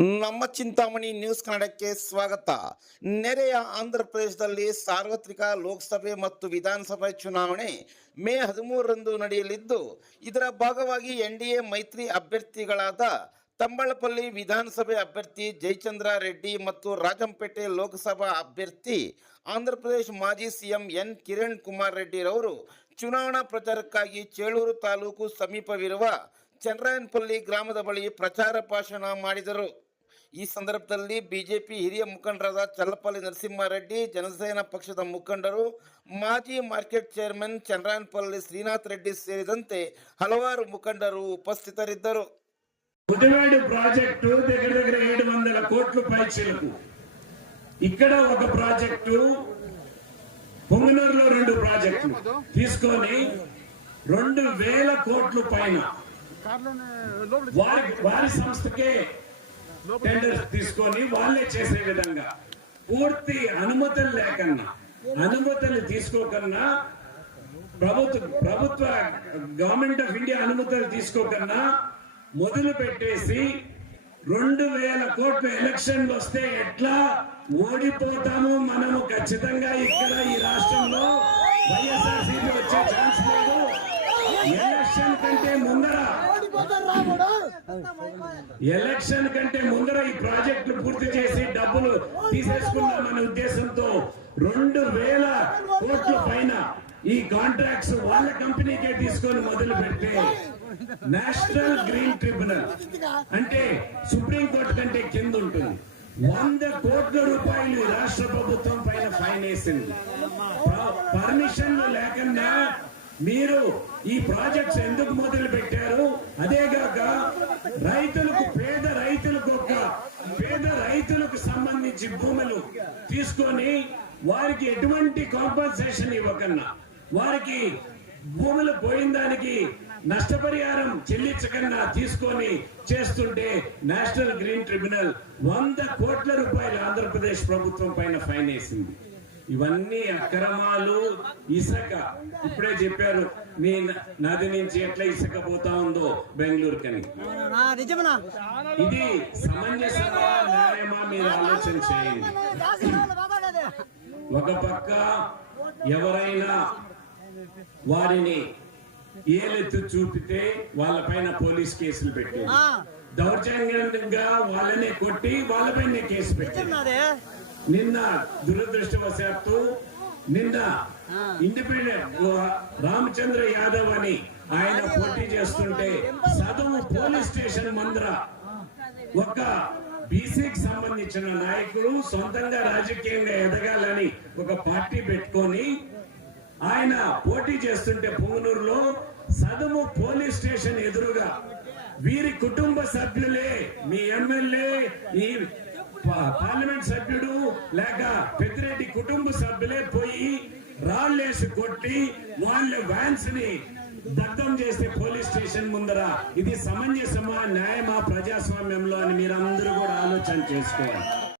ನಮ್ಮ ಚಿಂತಾಮಣಿ ನ್ಯೂಸ್ ಕನ್ನಡಕ್ಕೆ ಸ್ವಾಗತ. ನೆರೆಯ ಆಂಧ್ರ ಪ್ರದೇಶದಲ್ಲಿ ಸಾರ್ವತ್ರಿಕ ಲೋಕಸಭೆ ಮತ್ತು ವಿಧಾನಸಭೆ ಚುನಾವಣೆ ಮೇ 13ರಂದು ನಡೆಯಲಿದ್ದು, ಇದರ ಭಾಗವಾಗಿ ಎನ್ಡಿಎ ಮೈತ್ರಿ ಅಭ್ಯರ್ಥಿಗಳಾದ ತಂಬಳಪಲ್ಲಿ ವಿಧಾನಸಭೆ ಅಭ್ಯರ್ಥಿ ಜಯಚಂದ್ರ ರೆಡ್ಡಿ ಮತ್ತು ರಾಜಂಪೇಟೆ ಲೋಕಸಭಾ ಅಭ್ಯರ್ಥಿ ಆಂಧ್ರಪ್ರದೇಶ ಮಾಜಿ ಸಿಎಂ ಎನ್ ಕಿರಣ್ ಕುಮಾರ್ ರೆಡ್ಡಿರವರು ಚುನಾವಣಾ ಪ್ರಚಾರಕ್ಕಾಗಿ ಚೇಳೂರು ತಾಲೂಕು ಸಮೀಪವಿರುವ ಚಂದ್ರಾಯನಪಲ್ಲಿ ಗ್ರಾಮದ ಬಳಿ ಪ್ರಚಾರ ಭಾಷಣ ಮಾಡಿದರು. ಈ ಸಂದರ್ಭದಲ್ಲಿ ಬಿಜೆಪಿ ಹಿರಿಯ ಮುಖಂಡರಾದ ಚಲ್ಲಪಲ್ಲಿ ನರಸಿಂಹಾರೆಡ್ಡಿ, ಜನಸೇನಾ ಪಕ್ಷದ ಮುಖಂಡರು, ಮಾಜಿ ಮಾರ್ಕೆಟ್ ಚೇರ್ಮನ್ ಚಂದ್ರಾಯನಪಲ್ಲಿ ಶ್ರೀನಾಥ್ ರೆಡ್ಡಿ ಸೇರಿದಂತೆ ಹಲವಾರು ಮುಖಂಡರು ಉಪಸ್ಥಿತರಿದ್ದರು. ప్రాజెక్టు దగ్గర దగ్గర 700 కోట్ల పైచీలకు, ఇక్కడ ఒక ప్రాజెక్టు, పొంగనూరులో 2 ప్రాజెక్టులు తీసుకొని 2000 కోట్ల పైన వారి సంస్థకే టెండర్స్ తీసుకొని వాళ్ళే చేసే విధంగా పూర్తి అనుమతులు లేకన్నా, అనుమతులు తీసుకోకన్నా, ప్రభుత్వ గవర్నమెంట్ ఆఫ్ ఇండియా అనుమతులు తీసుకోకన్నా మొదలు పెట్టేసి 2000 కోట్ల ఎలక్షన్లు వస్తే ఎట్లా ఓడిపోతాము మనము. ఖచ్చితంగా ఇక్కడ ఈ రాష్ట్రంలో వైఎస్ఆర్సీపీ వచ్చే ఛాన్స్ లేదు. ఎలక్షన్ కంటే ముందర ఈ ప్రాజెక్టులు పూర్తి చేసి డబ్బులు తీసేసుకున్నామనే ఉద్దేశంతో 2000 కోట్ల పైన ఈ కాంట్రాక్ట్స్ వాళ్ళ కంపెనీకే తీసుకొని మొదలు పెడితే నేషనల్ గ్రీన్ ట్రిబ్యునల్ అంటే సుప్రీం కోర్టు కంటే కింద ఉంటుంది. 100 కోట్ల రూపాయలు రాష్ట్ర ప్రభుత్వం పైన ఫైన్ వేసింది. పర్మిషన్లు లేకుండా మీరు ఈ ప్రాజెక్ట్స్ ఎందుకు మొదలు పెట్టారు? అదేగాక రైతులకు, పేద రైతులకు సంబంధించి భూములు తీసుకొని వారికి ఎటువంటి కాంపన్సేషన్ ఇవ్వకన్నా, వారికి భూములు పోయిన దానికి నష్టపరిహారం చెల్లించకన్నా తీసుకొని చేస్తుంటే నేషనల్ గ్రీన్ ట్రిబ్యునల్ 100 కోట్ల రూపాయలు ఆంధ్రప్రదేశ్ ప్రభుత్వం పైన ఫైన్ వేసింది. ఇవన్నీ అక్రమాలు. ఇసుక ఇప్పుడే చెప్పారు, మీ నది నుంచి ఎట్లా ఇసుక పోతా ఉందో బెంగళూరుకని. ఇది సమంజసమా, న్యాయమా? మీరు ఆలోచన చేయండి. ఒక పక్క ఎవరైనా వారిని ఏలెత్తు చూపితే వాళ్ళపైన పోలీస్ కేసులు పెట్టి, దౌర్జన్యంగా వాళ్ళనే కొట్టి వాళ్ళపైన కేసు పెట్టారు. నిన్న దురదృష్టవశాత్తు ఇండిపెండెంట్ రామచంద్ర యాదవ్ అని ఆయన పోటీ చేస్తుంటే సదము పోలీస్ స్టేషన్ ముందర ఒక బీసీకి సంబంధించిన నాయకుడు సొంతంగా రాజకీయంగా ఎదగాలని ఒక పార్టీ పెట్టుకొని ఆయన పోటీ చేస్తుంటే పొంగనూరులో సదము పోలీస్ స్టేషన్ ఎదురుగా వీరి కుటుంబ సభ్యులే, మీ ఎమ్మెల్యే, ఈ పార్లమెంట్ సభ్యుడు లేక పెద్దిరెడ్డి కుటుంబ సభ్యులే పోయి రాళ్లేసి కొట్టి వాళ్ళ వ్యాన్స్ ని దగ్ధం చేస్తే పోలీస్ స్టేషన్ ముందర ఇది సమంజసమా, న్యాయమా ప్రజాస్వామ్యంలో అని మీరందరూ కూడా ఆలోచన చేసుకోవాలి.